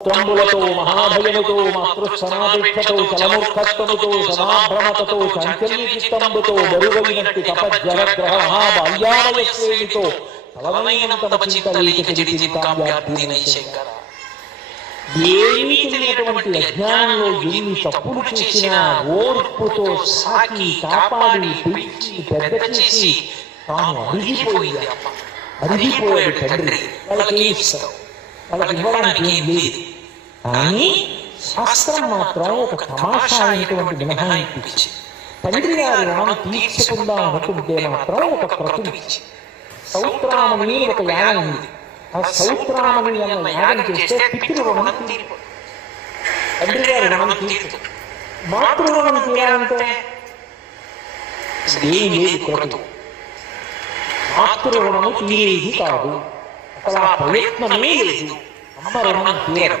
త్రంబులతో మహాభయముతో మాతృస్సనాపేక్షతో చలమూర్ఖత్వముతో సదాభ్రమతతో చాంచల్య చిత్తంబుతో బరువైనట్టి తపజ్జలగ్రహ మహాబాల్యామయశ్రేణితో తలమైనంత చింతలీకచిరిచిరికావ్యాప్తినైశంకర. ఏమీ తెలియనటువంటి అజ్ఞానంలో ఎన్ని తప్పులు చేసినా ఓర్పుతో సాకి కాపాడి పిలిచి పెద్ద చేసి తాను అరిగిపోయింది. అరిగిపోయాడు తండ్రి. వాళ్ళకి ఇస్తాం, వాళ్ళకి ఇవ్వడానికి ఏం లేదు. కానీ శాస్త్రం మాత్రం ఒక తమాషా అయినటువంటి మినహాయించి తండ్రి గారి రుణం తీర్చుకుందాం అనుకుంటే మాత్రం ఒక క్రతునిచ్చి సౌత్రామణి ఒక యాగం ఉంది. ఆ సౌత్రామణి అన్న యాగం చేస్తే పితృ రుణం తీరిపోతుంది, తండ్రి గారి రుణం తీర్చుతుంది. మాతృ రుణం తీరాలంటే ఏం లేదు క్రతు. మాతృ రుణము తీరేది కాదు, అసలు ఆ ప్రయత్నమే లేదు. అమ్మ రుణం తీరదు.